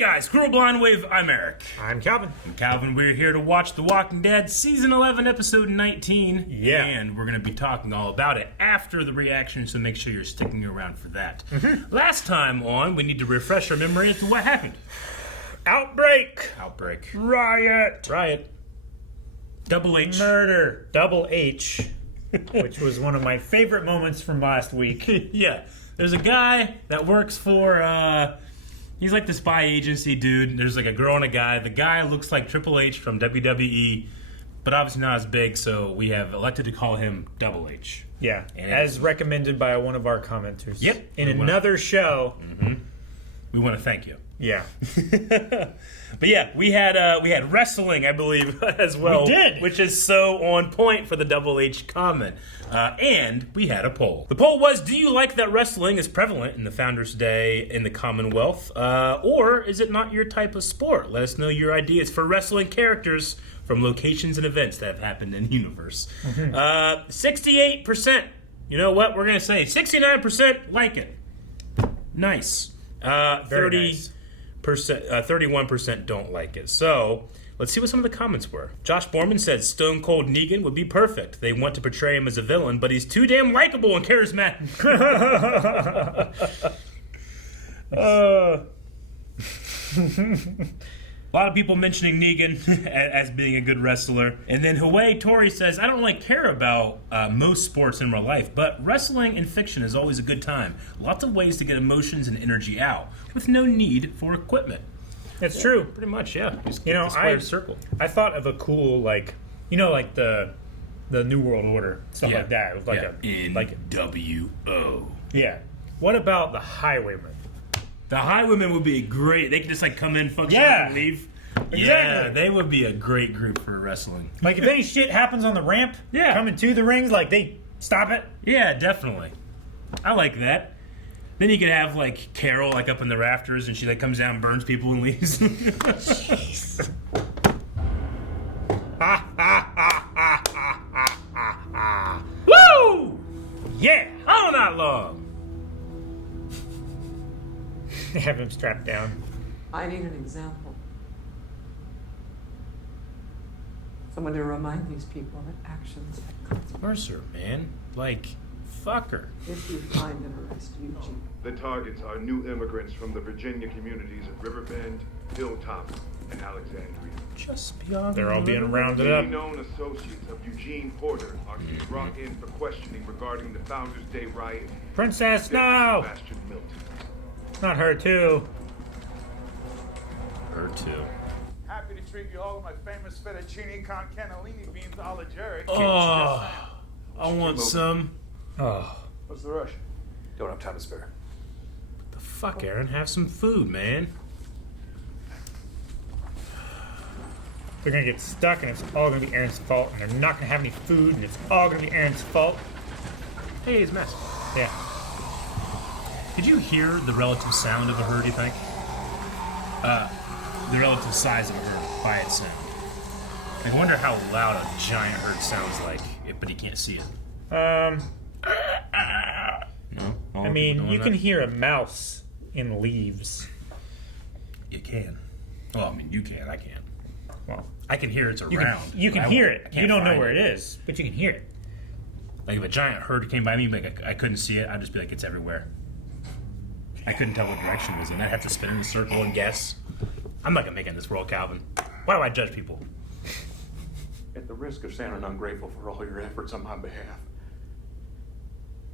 guys, Cruel Blind Wave, I'm Eric. I'm Calvin. I'm Calvin. We're here to watch The Walking Dead, Season 11, Episode 19. Yeah. And we're going to be talking all about it after the reaction, so make sure you're sticking around for that. Last time on, we need to refresh our memory as to what happened. Outbreak. Riot. Double H. Murder. Double H. Which was one of my favorite moments from last week. Yeah. There's a guy that works for, he's like the spy agency dude. There's like a girl and a guy. The guy looks like Triple H from WWE, but obviously not as big, so we have elected to call him Double H. Yeah, as recommended by one of our commenters. Yep. In another show. We want to thank you. Yeah. But yeah, we had wrestling, I believe, as well. We did. Which is so on point for the Double H comment. And we had a poll. The poll was, do you like that wrestling is prevalent in the Founders' Day in the Commonwealth? Or is it not your type of sport? Let us know your ideas for wrestling characters from locations and events that have happened in the universe. 68%. You know what? We're going to say 69% like it. Nice. 31% don't like it. So let's see what some of the comments were. Josh Borman said Stone Cold Negan would be perfect. They want to portray him as a villain, but he's too damn likable and charismatic. A lot of people mentioning Negan as being a good wrestler. And then Huey Tori says, I don't care about most sports in real life, but wrestling in fiction is always a good time. Lots of ways to get emotions and energy out with no need for equipment. It's true. Pretty much, yeah. Just You know, the square circle. I thought of a cool, like the New World Order, stuff like that. It was like NWO. Yeah. What about the Highwaymen? The Highwaymen would be great. They could just come in, function, and leave. Exactly. Yeah, they would be a great group for wrestling. Like if any shit happens on the ramp, coming to the rings, like they stop it. Yeah, definitely. I like that. Then you could have like Carol like up in the rafters, and she like comes down, and burns people, and leaves. Jeez. Woo! Yeah. Oh, not long. Have him strapped down. I need an example. Someone to remind these people that actions have consequences. Mercer, man. Like, fuck her. If you find and arrest Eugene. The targets are new immigrants from the Virginia communities of Riverbend, Hilltop, and Alexandria. Just beyond. They're all being rounded up. Many known associates of Eugene Porter are to be brought in for questioning regarding the Founders' Day riot. Princess, no! Sebastian Milton. Not her too. Her too. Happy to treat you all to my famous fettuccine con cannellini beans a la Jerry. Oh, I want some. Oh. What's the rush? Don't have time to spare. The fuck, Aaron? Have some food, man. They're gonna get stuck and it's all gonna be Aaron's fault, and they're not gonna have any food and it's all gonna be Aaron's fault. Hey, he's a mess. Yeah. Did you hear the relative sound of a herd, you think? The relative size of a herd by its sound. Like, I wonder how loud a giant herd sounds like, but you can't see it. No? I mean, you can hear a mouse in leaves. You can. Well, I mean, you can. I can't. Well, I can hear it's around. you can hear it. You don't know where it is, but you can hear it. Like, if a giant herd came by me, like I couldn't see it, I'd just be like, it's everywhere. I couldn't tell what direction it was in. I'd have to spin in a circle and guess. I'm not gonna make it in this world, Calvin. Why do I judge people? At the risk of sounding ungrateful for all your efforts on my behalf,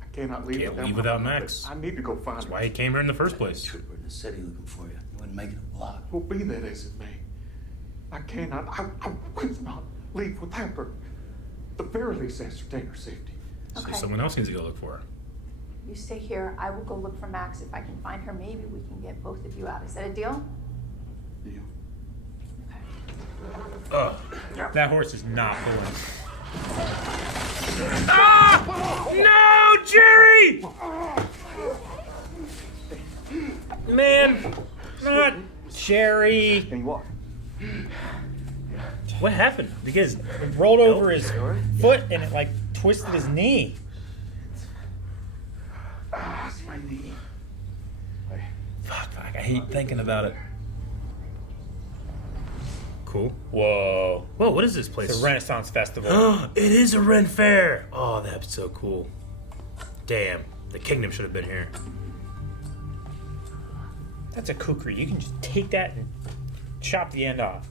I cannot leave Can't leave without Max. I need to go find That's him. why he came here in the first place. Trooper in the city looking for you. You wouldn't make it a block. Well, be that as it may, I cannot, I will not leave without her. The very least ascertain her safety. So Okay. someone else needs to go look for her. You stay here. I will go look for Max. If I can find her, maybe we can get both of you out. Is that a deal? Deal. Ugh. That horse is not pulling. Ah! No, Jerry! Man, Not Sherry. Can you walk? what happened? Because It rolled over his foot and it like twisted his knee. It's my knee. fuck, I hate thinking about it. Cool. Whoa. Whoa, what is this place? It's a Renaissance festival. It is a Ren Fair. Oh, that's so cool. Damn, the kingdom should have been here. That's a kukri. You can just take that and chop the end off.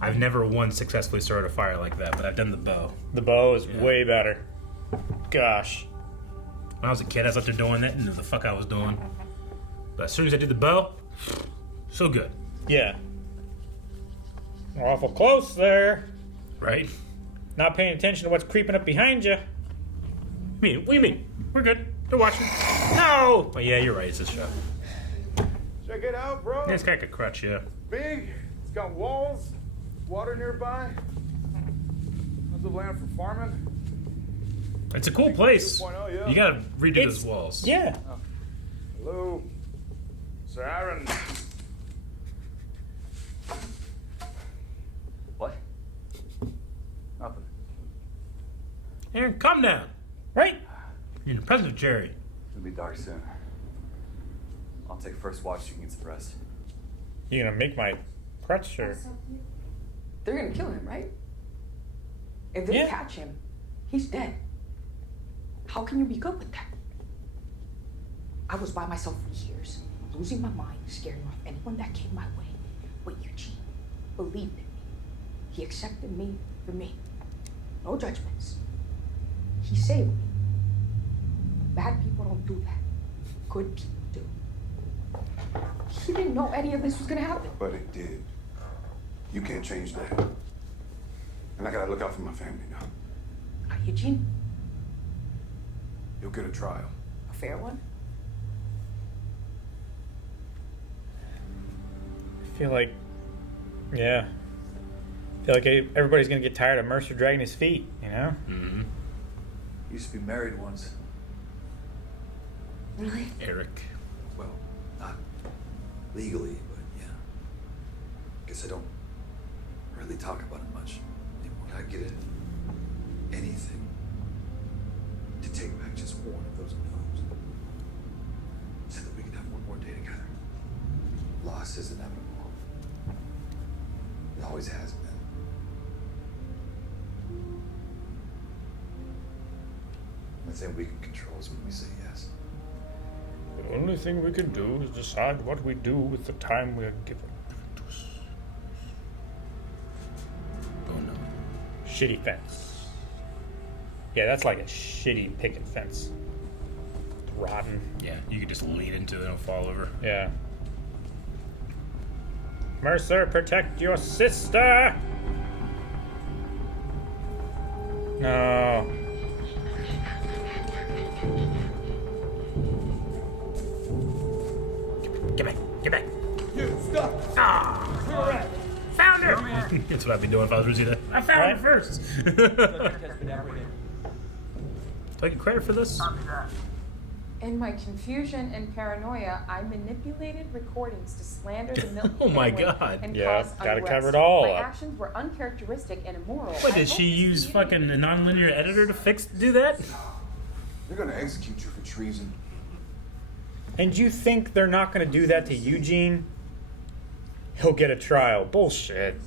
I've never once successfully started a fire like that, but I've done the bow. The bow is way better. Gosh. When I was a kid, I was up there doing that, and knew the fuck I was doing. But as soon as I did the bow, so good. Yeah. We're awful close there. Right? Not paying attention to what's creeping up behind you. What do you mean? We're good. They're watching. No! Oh, yeah, you're right. It's this show. Check it out, bro. Yeah, it's got like a crutch, yeah. Big. It's got walls, water nearby. Tons of land for farming. It's a cool place. 2.0, yeah. You gotta redo those walls. Yeah. Hello, Sir Aaron. What? Nothing. Aaron, calm down. Right? You're in the presence of Jerry. It'll be dark soon. I'll take first watch. You can get some rest. You gonna make my crutch or? They're gonna kill him, right? If they Yeah. catch him, he's dead. How can you be good with that? I was by myself for years, losing my mind, scaring off anyone that came my way. But Eugene believed in me. He accepted me for me. No judgments. He saved me. Bad people don't do that. Good people do. He didn't know any of this was gonna happen. But it did. You can't change that. And I gotta look out for my family now. Eugene, You'll get a trial. a fair one? I feel like, yeah. I feel like everybody's gonna get tired of Mercer dragging his feet, you know? Mm-hmm. Used to be married once. Really? Eric. Well, not legally, but yeah. Guess I don't really talk about it much anymore. I'd get it. Anything to take back just one of those no's. So that we can have one more day together. Loss is inevitable. It always has been. The thing we can control is when we say yes. The only thing we can do is decide what we do with the time we are given. Oh no. Shitty fence. Yeah, that's like a shitty picket fence. It's rotten. Yeah, you could just lean into it and it'll fall over. Yeah. Mercer, protect your sister! No. Get back. Get back. You stop. Ah! Where we're at. Found her! That's what I'd be doing if I was Rosita. I found her first! Do I get credit for this? In my confusion and paranoia, I manipulated recordings to slander the Milton Oh my family God. and Yeah, cause gotta unrest. cover it all My up. actions were uncharacteristic and immoral. What, I did hope she this use community- fucking a nonlinear editor to do that? They're gonna execute you for treason. And you think they're not gonna do that to Eugene? He'll get a trial. Bullshit.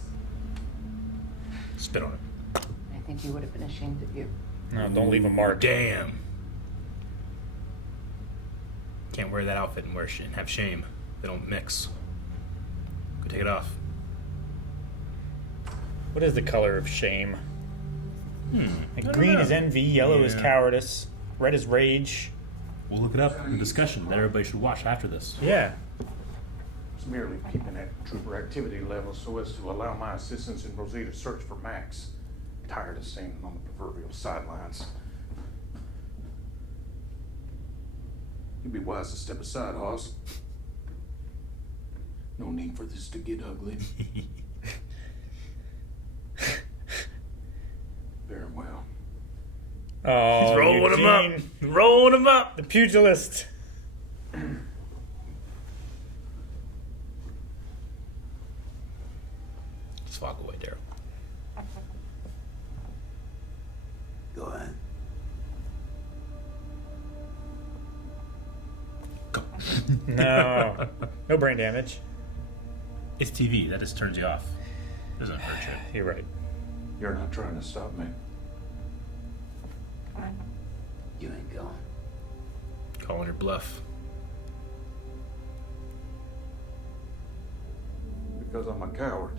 Spit on it. I think he would have been ashamed of you. No, don't leave a mark. Damn. Can't wear that outfit and and have shame. They don't mix. Go take it off. What is the color of shame? I Like don't green know. is envy, yellow is Yeah. cowardice, red is rage. We'll look it up in the discussion that everybody should watch after this. Yeah. It's merely keeping that trooper activity level so as to allow my assistants in Rosita's search for Max. Tired of standing on the proverbial sidelines. You'd be wise to step aside, Hoss. No need for this to get ugly. Very well. Oh, He's rolling him up. Eugene, Rolling him up. the pugilist. Just walk away, Daryl. Go ahead. No. No brain damage. It's TV. That just turns you off. Doesn't hurt you. You're right. You're not trying to stop me. You ain't going. Calling her bluff. Because I'm a coward.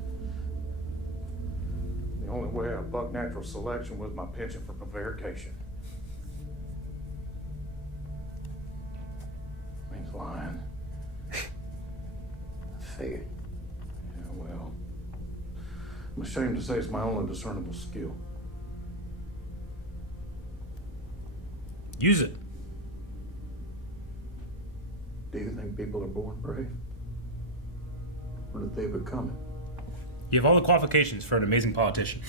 The only way I bucked natural selection was my penchant for prevarication. Means lying. Figured. Yeah, well, I'm ashamed to say it's my only discernible skill. Use it. Do you think people are born brave? Or did they become it? You have all the qualifications for an amazing politician.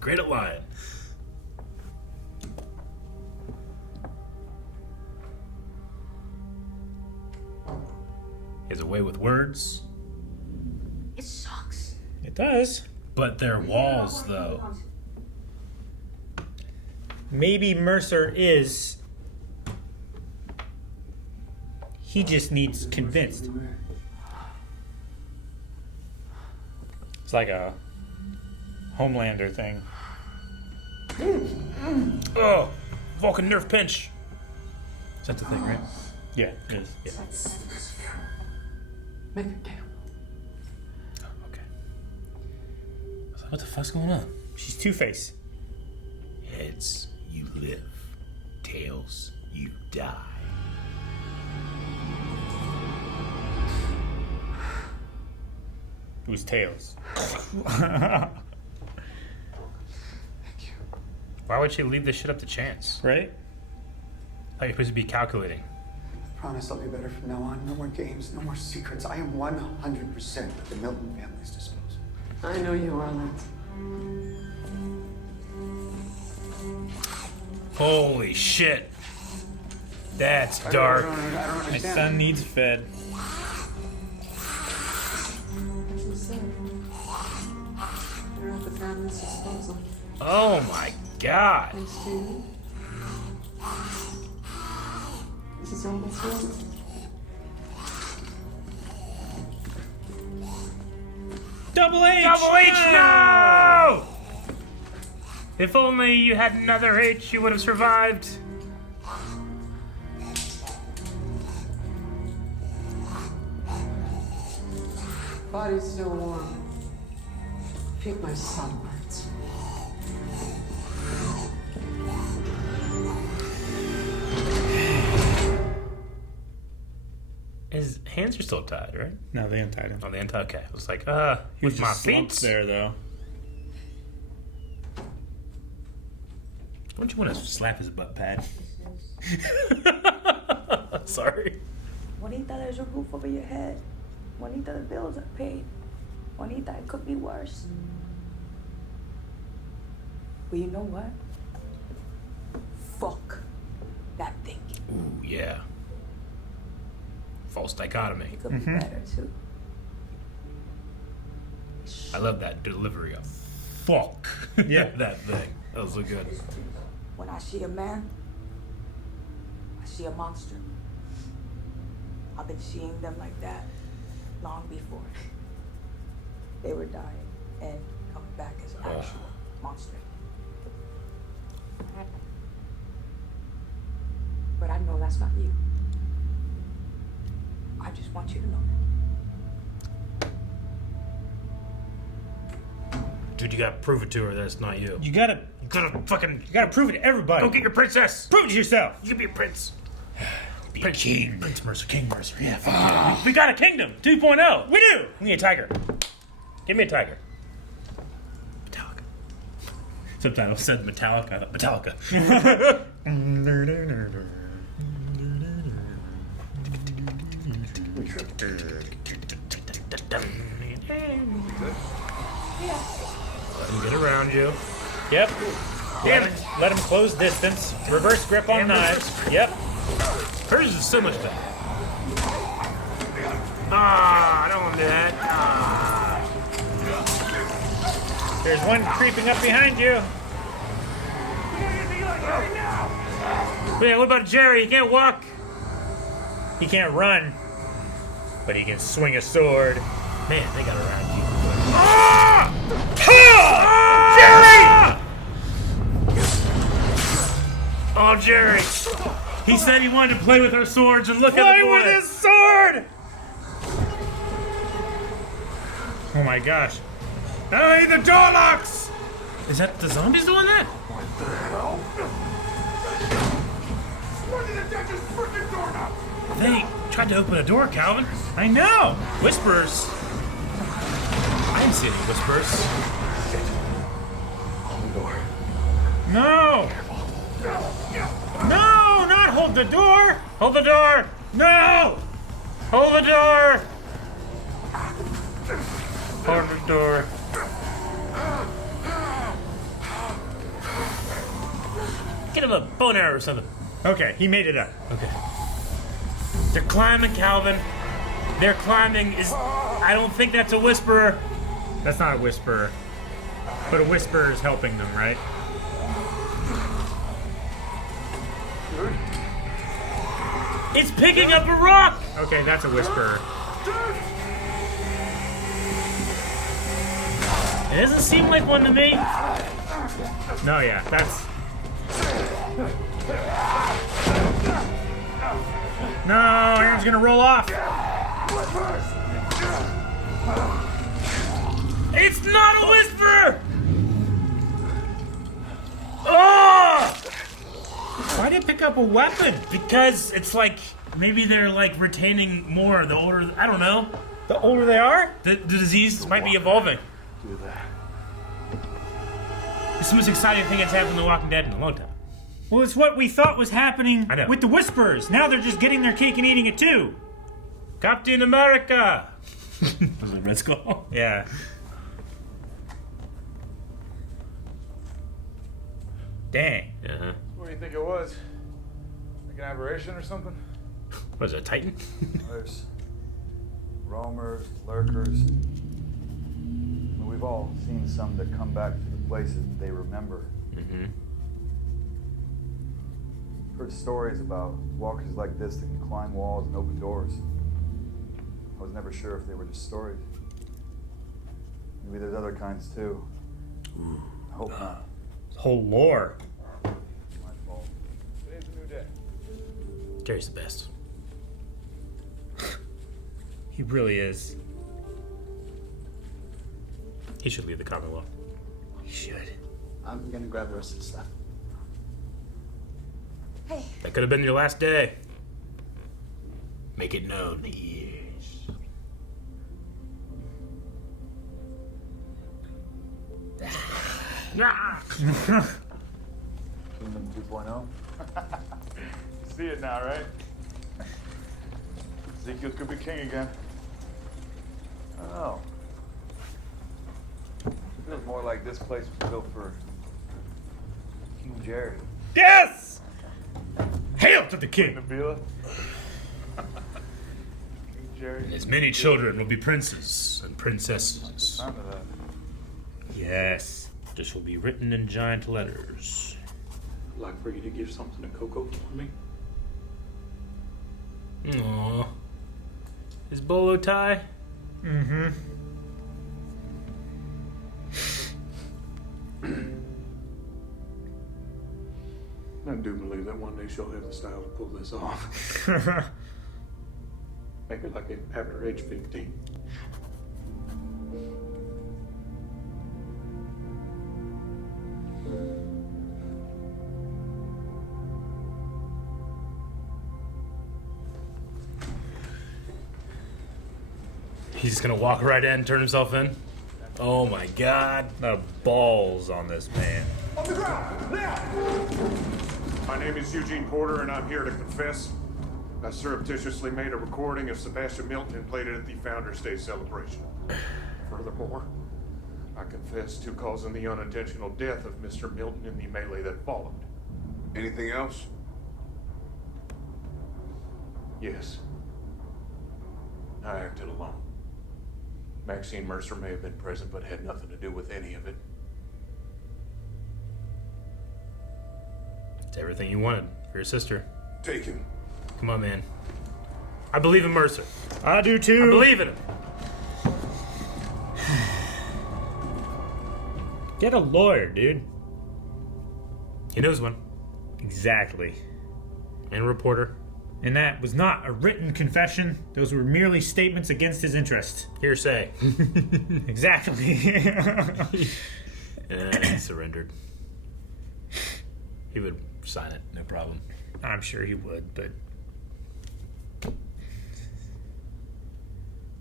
Great at lying. He has a way with words. It sucks. It does. But they're walls, though. Maybe Mercer is. He just needs convinced. It's like a Homelander thing. Oh, Vulcan nerve pinch. Is that the thing, right? Yeah, it is. Yeah. Make it down. Oh, okay. I was like, what the fuck's going on? She's Two-Face. Heads, you live. Tails, you die. It was Tails. Why would she leave this shit up to chance? Right? I thought you're supposed to be calculating. I promise I'll be better from now on. No more games, no more secrets. I am 100% at the Milton family's disposal. I know you are, Lance. Holy shit. That's dark. I don't My understand. son needs fed. As you said, you're at the family's disposal. Oh my god. Thanks to you. This is almost over. Double H! Double H, no! If only you had another H, you would have survived. Body's still warm. Pick my sunburns. His hands are still tied, right? No, they untied him. Oh, they untied. Okay. I was like, He was with my just slumped feet. there, though. Don't you want to slap his butt pad? Sorry. Juanita, there's a roof over your head. Juanita, the bills are paid. Juanita, it could be worse. But you know what? Fuck that thing. Ooh, yeah. False dichotomy. It could be better, too. I love that delivery of fuck. Yeah. That thing. That was so good. When I see a man, I see a monster. I've been seeing them like that long before. They were dying and coming back as actual monsters. But I know that's not you. I just want you to know that. Dude, you gotta prove it to her that it's not you. You gotta prove it to everybody. Go get your princess. Prove it to yourself. You can be a prince. Be a king. Prince Mercer, King Mercer. Yeah, fuck yeah. We got a kingdom 2.0. We do. We need a tiger. Give me a tiger. Metallica. Subtitle said Metallica. Metallica. Let him get around you. Yep. Damn it. Let him close distance. Reverse grip on knives. Yep. Hers is so much better. Ah, I don't want to do that. Ah. There's one creeping up behind you. Wait, what about Jerry? He can't walk. He can't run. But he can swing a sword. Man, they got around you. Ah! Jerry! Oh, Jerry. He said he wanted to play with our swords and look at the boy. Play with his sword! Oh my gosh. Hey, the door locks! Is that the zombies doing that? What the hell? Where did the judge's freaking door knob? They tried to open a door, Calvin. I know! Whispers. I didn't see any whispers. Shit. Hold the door. No! No! Not hold the door! Hold the door. No! Hold the door. Hold the door. Get him a bow and arrow or something. Okay, he made it up. Okay. They're climbing, Calvin. They're climbing. I don't think that's a whisperer. That's not a whisperer. But a whisperer is helping them, right? It's picking up a rock. Okay, that's a whisperer. It doesn't seem like one to me. No, yeah, that's... No, Aaron's gonna roll off. It's not a whisperer. Oh! Why did it pick up a weapon? Because it's like maybe they're like retaining more the older. I don't know. The older they are? The disease might be evolving. Do that. It's the most exciting thing that's happened to The Walking Dead in a long time. Well, it's what we thought was happening I know. with the Whisperers. Now they're just getting their cake and eating it too. Captain America. Was it Red Skull? Yeah. Dang. Uh-huh. What do you think it was? Like an aberration or something? What is it, a Titan? There's roamers, lurkers. I mean, we've all seen some that come back to the places that they remember. Mm-hmm. Heard stories about walkers like this that can climb walls and open doors. I was never sure if they were just stories. Maybe there's other kinds too. Ooh. I hope not. Whole lore. My fault. Today's a new day. Jerry's the best. He really is. He should leave the Commonwealth. He should. I'm gonna grab the rest of the stuff. Hey. That could have been your last day. Make it known. Yes. 2.0. See it now, right? Ezekiel could be king again. Oh. Feels more like this place was built for King Jerry. Yes! Hail to the king! Nabila. King Jerry. As many children will be princes and princesses. Sound of that. Yes. This will be written in giant letters. I'd like for you to give something to Coco for me. Aww. His bolo tie? Mm-hmm. I do believe that one day she'll have the style to pull this off. Maybe like after age 15. He's just gonna walk right in, turn himself in. Oh my god. The balls on this man. On the ground! Now! My name is Eugene Porter, and I'm here to confess. I surreptitiously made a recording of Sebastian Milton and played it at the Founders Day celebration. Furthermore, I confess to causing the unintentional death of Mr. Milton in the melee that followed. Anything else? Yes. I acted alone. Maxine Mercer may have been present, but had nothing to do with any of it. It's everything you wanted for your sister. Take him. Come on, man. I believe in Mercer. I do too. I believe in him. Get a lawyer, dude. He knows one. Exactly. And a reporter. And that was not a written confession. Those were merely statements against his interest. Hearsay. Exactly. And he surrendered. He would sign it, no problem. I'm sure he would, but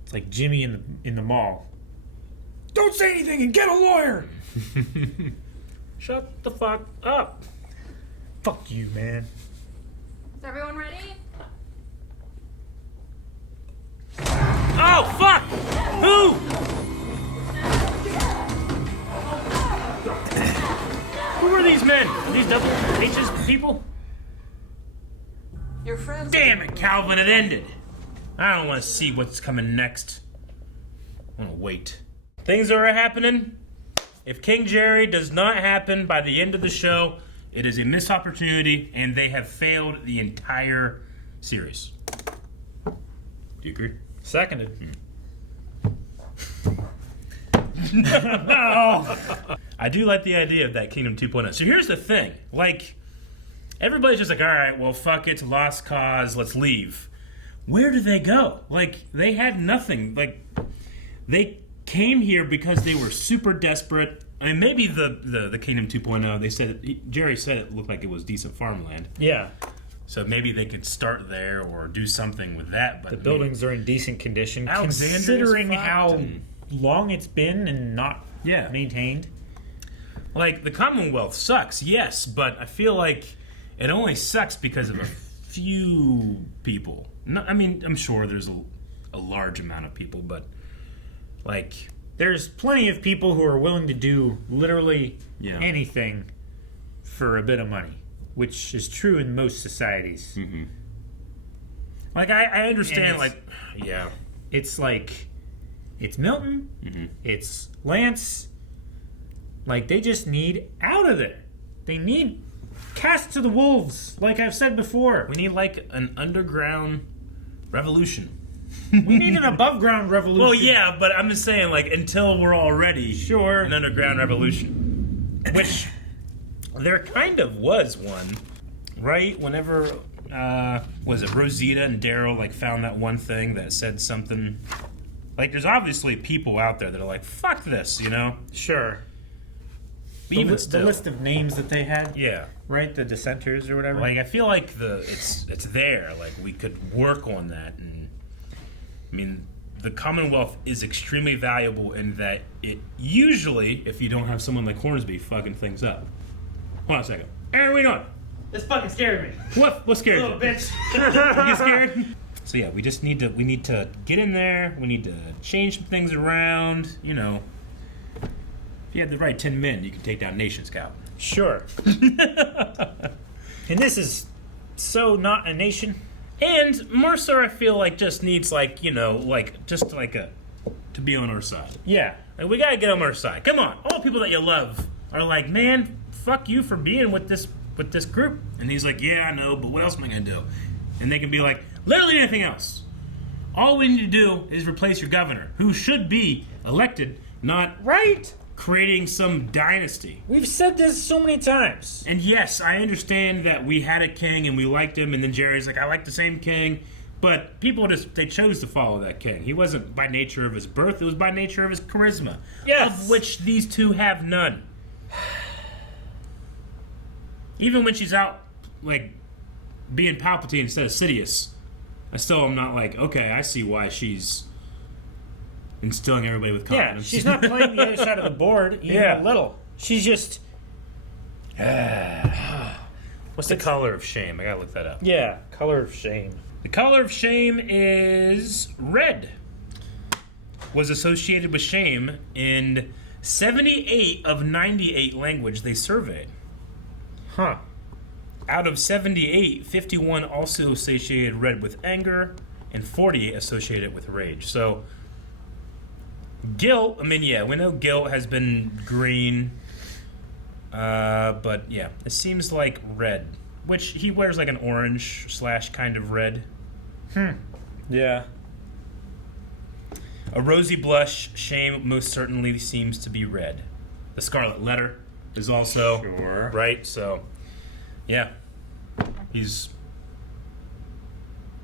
it's like Jimmy in the mall. Don't say anything and get a lawyer. Shut the fuck up. Fuck you, man. Is everyone ready? Oh, fuck! Who? Who are these men? Are these double H's people? Your friends. Damn it, Calvin, it ended. I don't want to see what's coming next. I want to wait. Things are happening. If King Jerry does not happen by the end of the show, it is a missed opportunity, and they have failed the entire series. Do you agree? Seconded. No. I do like the idea of that Kingdom 2.0. So here's the thing. Like, everybody's just like, all right, well, fuck it, it's a lost cause, let's leave. Where do they go? Like, they had nothing. Like, they came here because they were super desperate. I mean, maybe the Kingdom 2.0, they said, Jerry said it looked like it was decent farmland. Yeah. So maybe they could start there or do something with that. But the buildings are in decent condition, Alexandria's considering fucked how long it's been and not maintained. Like, the Commonwealth sucks, yes, but I feel like it only sucks because of a few people. No, I mean, I'm sure there's a large amount of people, but, like... There's plenty of people who are willing to do literally anything for a bit of money, which is true in most societies. Mm-hmm. Like, I understand, It's like, it's Milton, it's Lance, like, they just need out of there. They need cast to the wolves, like I've said before. We need, like, an underground revolution. We need an above-ground revolution. Well, yeah, but I'm just saying, like, until we're all ready, an underground revolution. Which, there kind of was one, right? Whenever, was it Rosita and Daryl, like, found that one thing that said something... Like, there's obviously people out there that are like, fuck this, you know? Sure. But even the list of names that they had? Yeah. Right? The dissenters or whatever? Like, I feel like it's there. Like, we could work on that. And I mean, the Commonwealth is extremely valuable in that it usually, if you don't have someone like Hornsby fucking things up. Hold on a second. Aaron, what are we doing? This fucking scared me. What scared you? Little bitch. You get scared? So yeah, we need to get in there. We need to change some things around. You know, if you had the right 10 men, you could take down Nation Scout. Sure. And this is so not a nation. And Mercer, I feel like, just needs, like, you know, like, just like to be on our side. Yeah. Like, we gotta get on our side. Come on. All the people that you love are like, man, fuck you for being with this group. And he's like, yeah, I know, but what else am I gonna do? And they can be like, literally anything else. All we need to do is replace your governor, who should be elected, not creating some dynasty. We've said this so many times. And yes, I understand that we had a king and we liked him, and then Jerry's like, I like the same king. But people they chose to follow that king. He wasn't by nature of his birth, it was by nature of his charisma. Yes. Of which these two have none. Even when she's out, like, being Palpatine instead of Sidious, I still am not like, okay, I see why she's instilling everybody with confidence. Yeah, she's not playing the other side of the board even a little. She's just... What's the color of shame? I gotta look that up. Yeah, color of shame. The color of shame is red. Was associated with shame in 78 of 98 language they surveyed. Huh. Out of 78, 51 also associated red with anger, and 48 associated with rage. So, guilt, I mean, yeah, we know guilt has been green, but yeah, it seems like red, which he wears like an orange / kind of red. Yeah. A rosy blush, shame most certainly seems to be red. The scarlet letter is also right. So, yeah, he's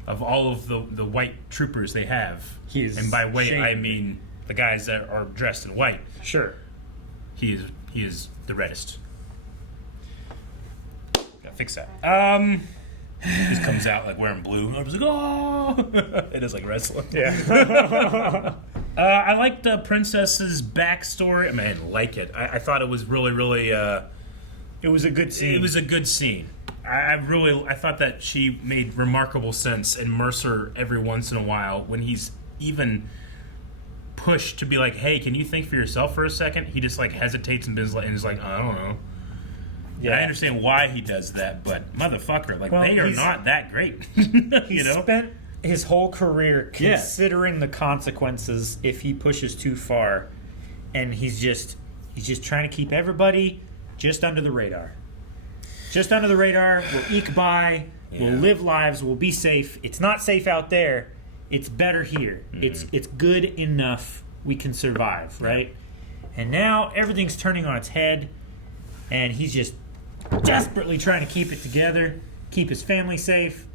of all of the white troopers they have. And by white, I mean the guys that are dressed in white. Sure. He is the reddest. Gotta fix that. He just comes out like wearing blue. And I'm just like, oh! It is like wrestling. Yeah. I liked the princess's backstory. I mean, I didn't like it. I thought it was really, really. It was a good scene. It was a good scene. I thought that she made remarkable sense. And Mercer, every once in a while, when he's even pushed to be like, "Hey, can you think for yourself for a second?" He just like hesitates and is like, "I don't know." Yeah, I understand why he does that, but motherfucker, like they are not that great. He spent his whole career considering the consequences if he pushes too far, and he's just trying to keep everybody just under the radar. Just under the radar. We'll eke by. Yeah. We'll live lives. We'll be safe. It's not safe out there. It's better here. Mm-hmm. It's good enough. We can survive, right? And now everything's turning on its head, and he's just desperately trying to keep it together, keep his family safe,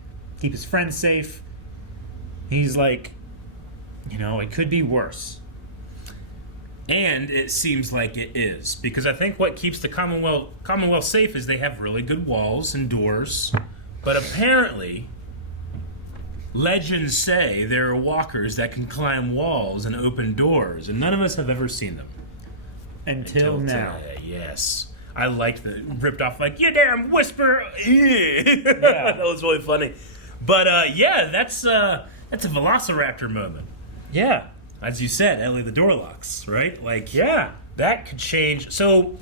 keep his friends safe. He's like, it could be worse. And it seems like it is. Because I think what keeps the Commonwealth safe is they have really good walls and doors. But apparently, legends say there are walkers that can climb walls and open doors. And none of us have ever seen them. Until now. Today, yes. I liked the ripped off like, you damn whisper. Yeah. That was really funny. But that's a Velociraptor moment. Yeah. As you said, Ellie, the door locks, right? Like, yeah, that could change. So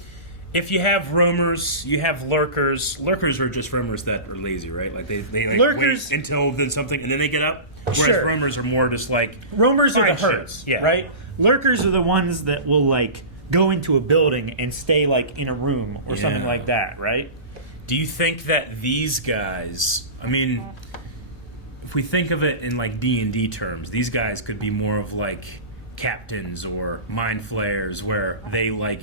if you have roamers, you have lurkers. Lurkers are just roamers that are lazy, right? Like they like wait until then something and then they get up. Whereas roamers are more just like roamers are the herds, right? Lurkers are the ones that will like go into a building and stay like in a room or something like that, right? Do you think that these guys, I mean, if we think of it in like D&D terms, these guys could be more of like captains or mind flayers where they like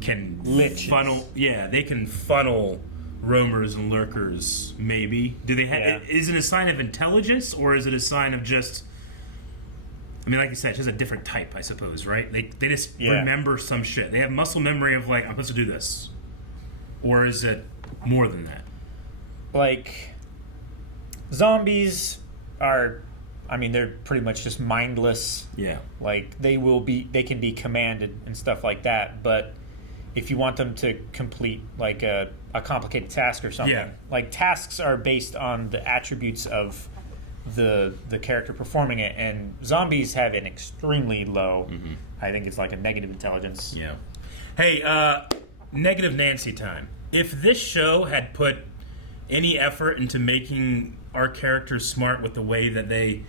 can funnel, they can funnel roamers and lurkers, maybe. Do they have, is it a sign of intelligence or is it a sign of just, I mean, like you said, it's just a different type, I suppose, right? They just remember some shit. They have muscle memory of like, I'm supposed to do this. Or is it more than that? Like, zombies are, I mean, they're pretty much just mindless. Yeah. Like, they can be commanded and stuff like that, but if you want them to complete like a complicated task or something, like tasks are based on the attributes of the character performing it, and zombies have an extremely low, I think it's like a negative intelligence. Yeah. Hey, negative Nancy time. If this show had put any effort into making our characters smart with the way that they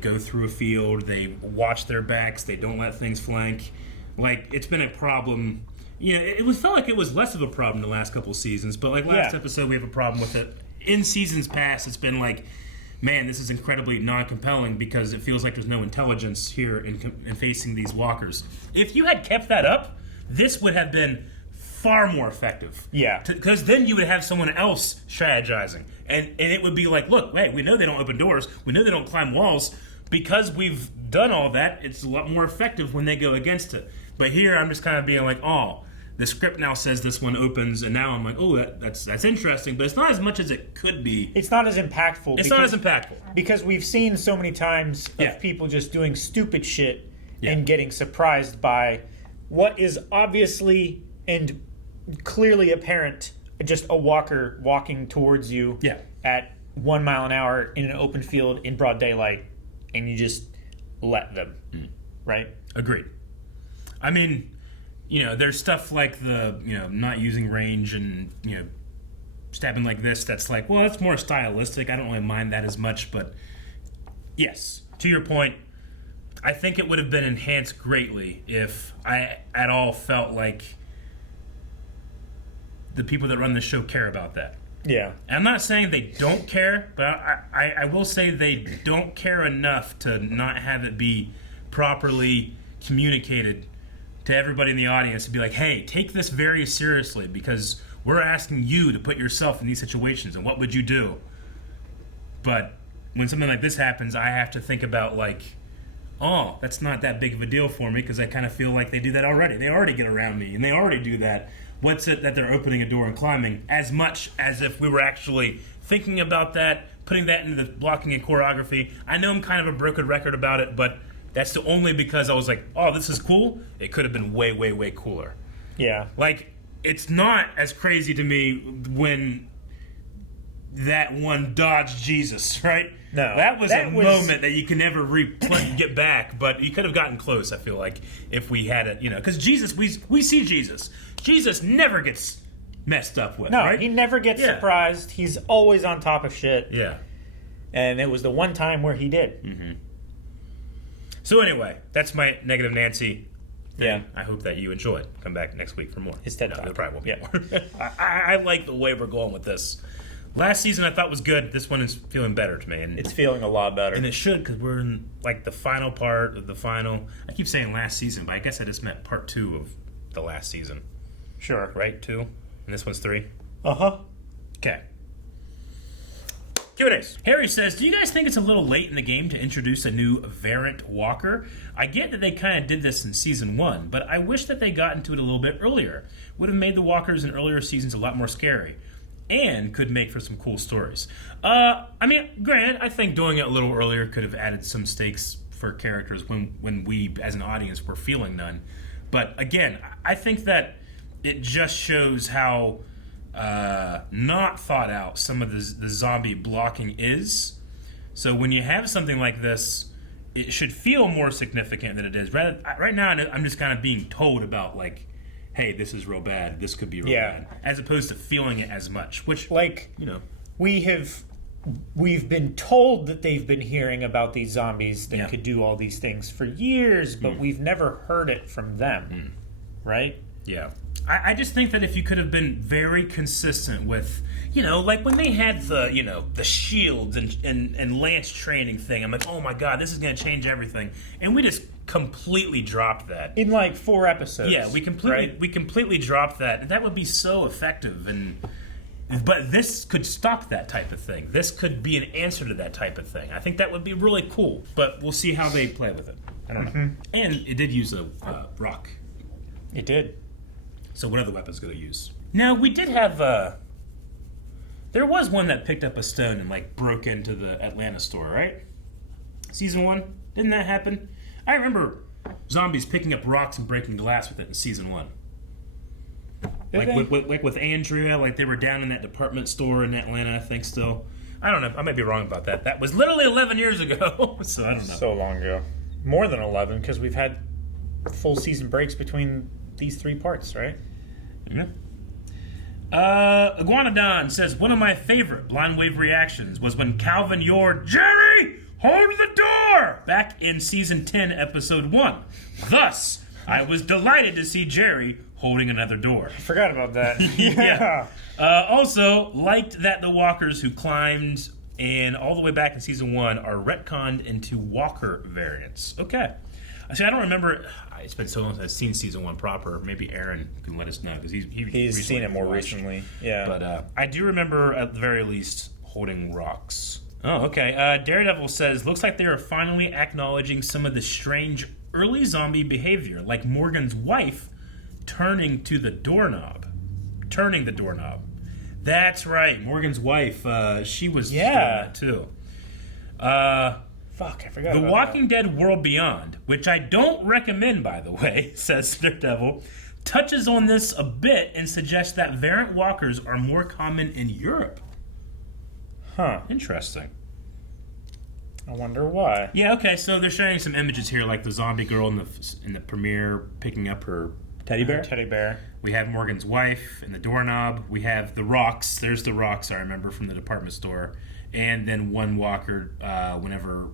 go through a field, they watch their backs, they don't let things flank, like it's been a problem. It felt like it was less of a problem the last couple seasons, but like last episode we have a problem with it. In seasons past, it's been like, man, this is incredibly non-compelling because it feels like there's no intelligence here in facing these walkers. If you had kept that up, this would have been far more effective. Yeah. Because then you would have someone else strategizing. And it would be like, look, wait, we know they don't open doors. We know they don't climb walls. Because we've done all that, it's a lot more effective when they go against it. But here I'm just kind of being like, oh, the script now says this one opens, and now I'm like, oh, that's interesting, but it's not as much as it could be. It's not as impactful. It's not as impactful. Because we've seen so many times of people just doing stupid shit and getting surprised by what is obviously and clearly apparent, just a walker walking towards you at 1 mile an hour in an open field in broad daylight, and you just let them, right? Agreed. I mean, there's stuff like the, not using range and, stabbing like this that's like, well, that's more stylistic. I don't really mind that as much, but yes, to your point, I think it would have been enhanced greatly if I at all felt like the people that run the show care about that. Yeah. And I'm not saying they don't care, but I will say they don't care enough to not have it be properly communicated to everybody in the audience to be like, hey, take this very seriously because we're asking you to put yourself in these situations and what would you do? But when something like this happens, I have to think about like, oh, that's not that big of a deal for me because I kind of feel like they do that already. They already get around me and they already do that. What's it that they're opening a door and climbing as much as if we were actually thinking about that, putting that into the blocking and choreography. I know I'm kind of a broken record about it, but that's the only because I was like, oh, this is cool. It could have been way, way, way cooler. Yeah. Like, it's not as crazy to me when that one dodged Jesus, right? No. That was a moment that you can never get back, but you could have gotten close, I feel like, if we had it, because Jesus, we see Jesus. Jesus never gets messed up with, no, right? he never gets surprised. He's always on top of shit. Yeah. And it was the one time where he did. Mm-hmm. So anyway, that's my Negative Nancy. Yeah. I hope that you enjoy it. Come back next week for more. It's TED Talk. There probably won't be more. I like the way we're going with this. Last season I thought was good. This one is feeling better to me. And it's feeling a lot better. And it should, because we're in like the final part of the final. I keep saying last season, but I guess I just meant part 2 of the last season. Sure. Right? 2? And this one's 3? Uh-huh. Okay. Q&As. Harry says, do you guys think it's a little late in the game to introduce a new variant walker? I get that they kind of did this in Season 1, but I wish that they got into it a little bit earlier. Would have made the walkers in earlier seasons a lot more scary. And could make for some cool stories. I mean, granted, I think doing it a little earlier could have added some stakes for characters when we, as an audience, were feeling none. But again, I think that it just shows how not thought out some of the zombie blocking is. So when you have something like this, it should feel more significant than it is. Right now, I'm just kind of being told about, like, hey, this is real bad, this could be real bad, as opposed to feeling it as much, which, like, we've been told that they've been hearing about these zombies that could do all these things for years, but we've never heard it from them, right? Yeah. I just think that if you could have been very consistent with, like when they had the shields and lance training thing, I'm like, oh my god, this is going to change everything. And we just completely dropped that. In like 4 episodes. Yeah, we completely dropped that. That would be so effective. But this could stop that type of thing. This could be an answer to that type of thing. I think that would be really cool. But we'll see how they play with it. I don't know. And it did use a rock. It did. So what other weapon's going to use? Now, we did have... there was one that picked up a stone and, like, broke into the Atlanta store, right? Season 1? Didn't that happen? I remember zombies picking up rocks and breaking glass with it in Season 1. Like with Andrea, like they were down in that department store in Atlanta, I think still. I don't know. I might be wrong about that. That was literally 11 years ago, so I don't know. So long ago. More than 11, because we've had full season breaks between these 3 parts, right? Yeah. Iguanodon says, one of my favorite Blind Wave reactions was when Calvin yelled, "Jerry, hold the door!" back in Season 10, Episode 1. Thus, I was delighted to see Jerry holding another door. I forgot about that. Yeah. Also, liked that the walkers who climbed and all the way back in Season 1 are retconned into walker variants. Okay. See, I don't remember. It's been so long since I've seen Season 1 proper. Maybe Aaron can let us know because he's seen it more recently. Yeah. But I do remember at the very least holding rocks. Oh, okay. Daredevil says, looks like they are finally acknowledging some of the strange early zombie behavior, like Morgan's wife turning the doorknob. That's right. Morgan's wife, she was doing that too. Fuck, I forgot The about Walking Dead World Beyond, which I don't recommend, by the way, says Daredevil, touches on this a bit and suggests that variant walkers are more common in Europe. Huh. Interesting. I wonder why. Yeah, okay, so they're showing some images here, like the zombie girl in the premiere picking up her teddy bear. We have Morgan's wife and the doorknob. We have the rocks. There's the rocks I remember from the department store. And then one walker whenever...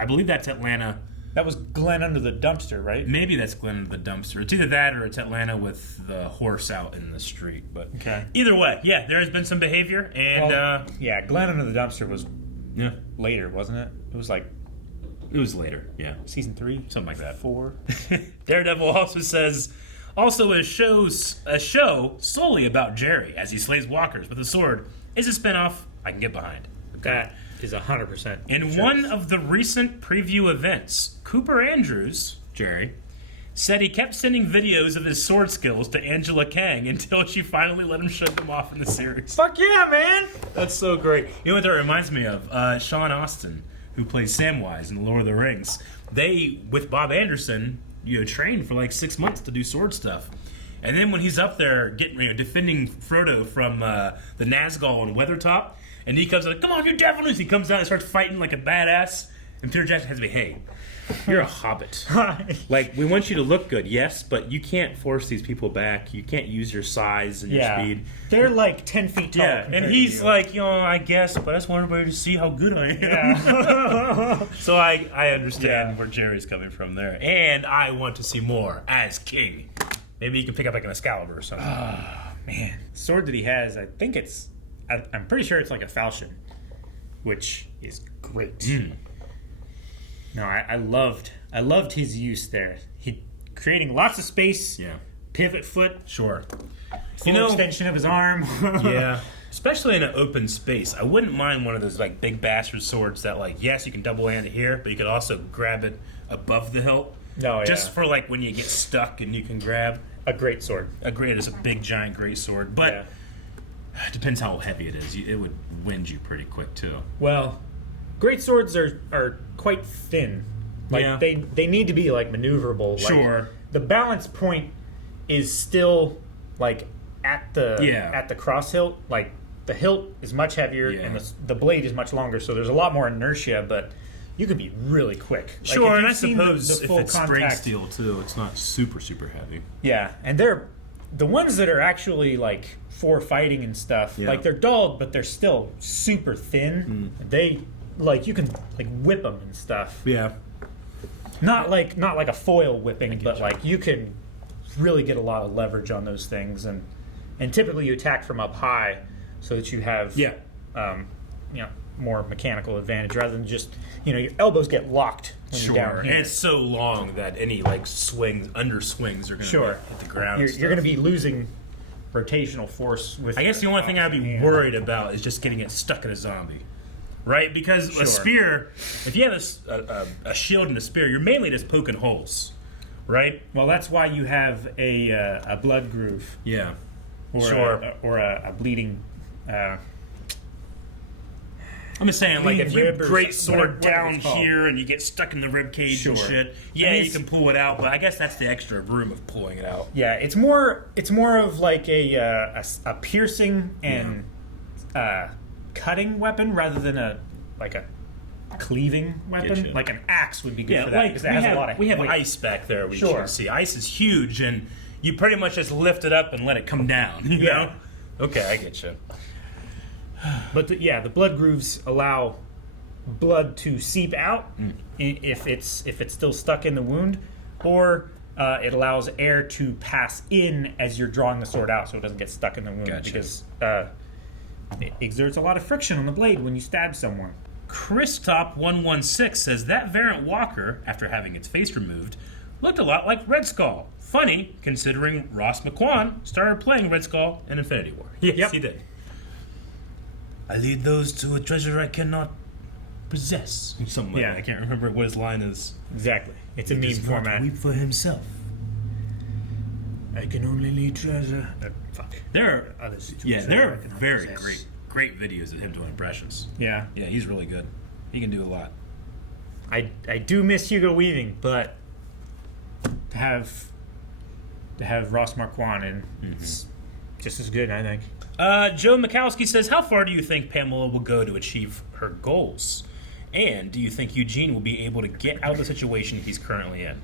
I believe that's Atlanta That was Glenn under the dumpster, right? Maybe that's Glenn under the dumpster. It's either that or it's Atlanta with the horse out in the street. But either way, yeah, there has been some behavior. And yeah, Glenn under the dumpster was later, wasn't it? It was later, yeah. Season 3? Something like that. 4. Daredevil also says, also a show solely about Jerry as he slays walkers with a sword is a spinoff I can get behind. That is 100%. In one of the recent preview events, Cooper Andrews, Jerry, said he kept sending videos of his sword skills to Angela Kang until she finally let him show them off in the series. Fuck yeah, man! That's so great. You know what that reminds me of? Sean Astin, who plays Samwise in Lord of the Rings. They, with Bob Anderson, trained for like 6 months to do sword stuff. And then when he's up there defending Frodo from the Nazgul and Weathertop, and he comes like, come on, you devils! He comes out and starts fighting like a badass. And Peter Jackson has to be, hey, you're a hobbit. Like, we want you to look good, yes, but you can't force these people back. You can't use your size and your speed. They're like 10 feet tall. Yeah, and he's like, I guess, but I just want everybody to see how good I am. Yeah. So I understand where Jerry's coming from there. And I want to see more as king. Maybe you can pick up like an Excalibur or something. Oh, man. The sword that he has, I think I'm pretty sure it's like a falchion, which is great. No, I loved his use there. He creating lots of space. Yeah. Pivot foot. Sure. Full extension of his arm. Yeah. Especially in an open space. I wouldn't mind one of those like big bastard swords that like, yes, you can double hand it here, but you could also grab it above the hilt. No, just for like when you get stuck and you can grab a great sword. It's a big giant great sword, but it depends how heavy it is. It would wind you pretty quick too. Well, great swords are quite thin. Like they need to be like maneuverable. Sure. Like, the balance point is still like at the cross hilt. Like the hilt is much heavier and the blade is much longer, so there's a lot more inertia, but you could be really quick. Sure, like, and I suppose if it's spring steel too, it's not super heavy. Yeah, and they're the ones that are actually like for fighting and stuff. Yeah. Like they're dulled, but they're still super thin. They you can like whip them and stuff. Yeah, not like a foil whipping, but like you can really get a lot of leverage on those things, and typically you attack from up high so that you have more mechanical advantage rather than just your elbows get locked when you're down here. And it's so long that any like under swings are going to hit the ground. You're going to be losing rotational force with. I guess the only thing I'd be worried about is just getting it stuck in a zombie, right? Because a spear, if you have a shield and a spear, you're mainly just poking holes, right? Well, that's why you have a blood groove. Yeah, or a bleeding. I'm just saying, like, if you great sword whatever down here and you get stuck in the rib cage and shit, you can pull it out. But I guess that's the extra room of pulling it out. Yeah, it's more of like a piercing and cutting weapon rather than a cleaving weapon. Like an axe would be good for that because it has a lot of. We have ice back there. We can see ice is huge, and you pretty much just lift it up and let it come down. You know? Okay, I get you. But the blood grooves allow blood to seep out if it's still stuck in the wound, or it allows air to pass in as you're drawing the sword out, so it doesn't get stuck in the wound because it exerts a lot of friction on the blade when you stab someone. ChrisTop116 says that variant walker, after having its face removed, looked a lot like Red Skull. Funny, considering Ross McQuan started playing Red Skull in Infinity War. Yes, he did. I lead those to a treasure I cannot possess. Something like that. I can't remember what his line is. Exactly. It's a meme format. Weep for himself. I can only lead treasure. There are others. Yeah, there are very great videos of him doing impressions. Yeah. Yeah, he's really good. He can do a lot. I do miss Hugo Weaving, but to have Ross Marquand in, it's just as good, I think. Joe Mikowski says, how far do you think Pamela will go to achieve her goals? And do you think Eugene will be able to get out of the situation he's currently in?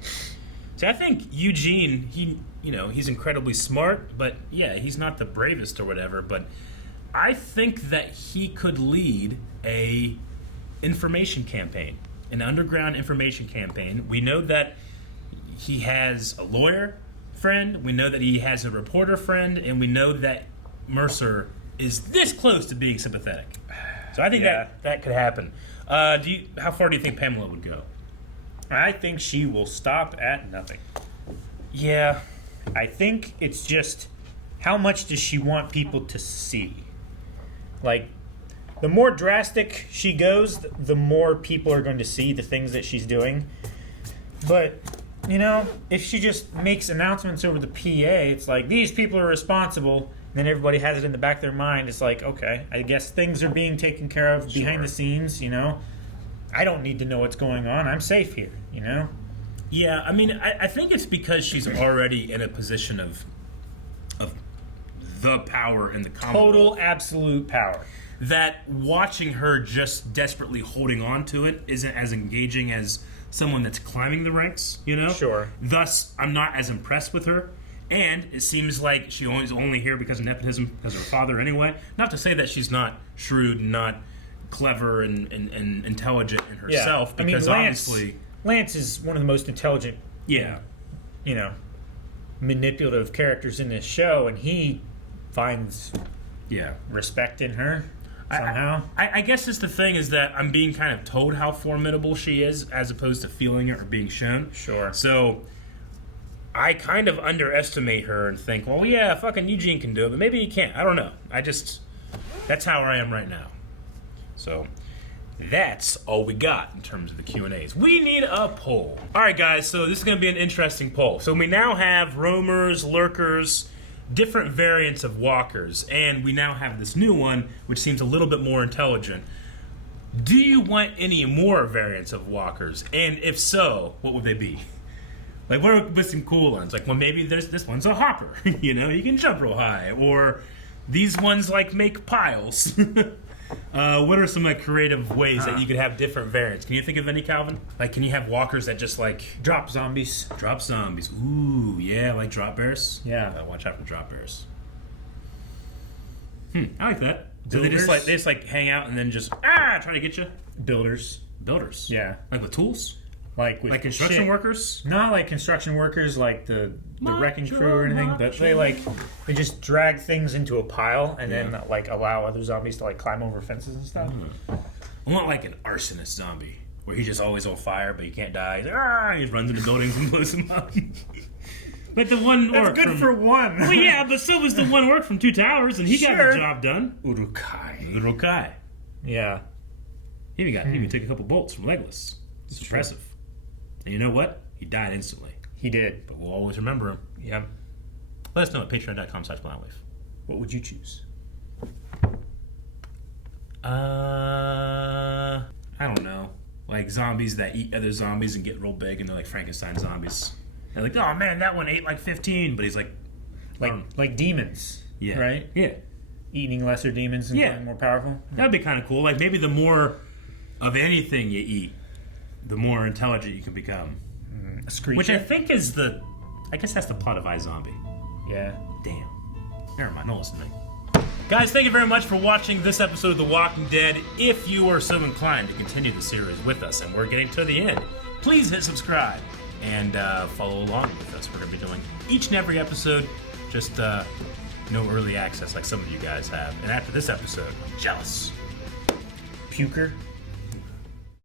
See, I think Eugene, he's incredibly smart, but he's not the bravest or whatever, but I think that he could lead a information campaign an underground information campaign. We know that he has a lawyer friend. We know that he has a reporter friend. And we know that Mercer is this close to being sympathetic. So I think that could happen. How far do you think Pamela would go? I think she will stop at nothing. Yeah. I think it's just, how much does she want people to see? Like, the more drastic she goes, the more people are going to see the things that she's doing. But, you know, if she just makes announcements over the PA, it's like, these people are responsible, and then everybody has it in the back of their mind. It's like, okay, I guess things are being taken care of behind the scenes, you know? I don't need to know what's going on. I'm safe here, you know? Yeah, I mean, I think it's because she's already in a position of the power in the Commonwealth. Total, absolute power. That watching her just desperately holding on to it isn't as engaging as someone that's climbing the ranks, you know? Sure. Thus, I'm not as impressed with her. And it seems like she is only here because of nepotism, because of her father anyway. Not to say that she's not shrewd and not clever and intelligent in herself, because obviously... Lance is one of the most intelligent, manipulative characters in this show, and he finds respect in her somehow. I guess it's the thing is that I'm being kind of told how formidable she is as opposed to feeling it or being shown. Sure. So I kind of underestimate her and think, well, yeah, fucking Eugene can do it, but maybe he can't. I don't know. That's how I am right now. So that's all we got in terms of the Q&As. We need a poll. All right, guys, so this is going to be an interesting poll. So we now have roamers, lurkers, different variants of walkers, and we now have this new one, which seems a little bit more intelligent. Do you want any more variants of walkers? And if so, what would they be? Like, what are some cool ones? Like, well, maybe this one's a hopper. You know, you can jump real high. Or these ones, like, make piles. What are some, like, creative ways that you could have different variants? Can you think of any, Calvin? Like, can you have walkers that just, like... Drop zombies. Drop zombies. Ooh, yeah, like drop bears? Yeah. Watch out for drop bears. I like that. So they just like hang out and then just try to get you. Builders. Yeah. Like with tools. Like construction workers. Not like construction workers, like the wrecking crew or anything. But they just drag things into a pile and then like allow other zombies to like climb over fences and stuff. I want like an arsonist zombie where he's just always on fire but he can't die. He's like, he just runs into buildings and blows them up. Like the one orc. That's good for one. Well, yeah, but so was the one orc from Two Towers, and he got the job done. Urukai. Yeah. He even took a couple bolts from Legolas. It's impressive. And you know what? He died instantly. He did. But we'll always remember him. Yeah. Let us know at patreon.com/planetlife. What would you choose? I don't know. Like zombies that eat other zombies and get real big, and they're like Frankenstein zombies. They're like, oh man, that one ate like 15, but he's like demons. Yeah. Right? Yeah. Eating lesser demons and getting more powerful. That'd be kind of cool. Like maybe the more of anything you eat, the more intelligent you can become. A screecher. Which I think is I guess that's the plot of iZombie. Yeah. Damn. Never mind, don't listen to me. Guys, thank you very much for watching this episode of The Walking Dead. If you are so inclined to continue the series with us, and we're getting to the end, please hit subscribe and follow along with us. We're going to be doing each and every episode, just no early access like some of you guys have. And after this episode, I'm jealous. Puker.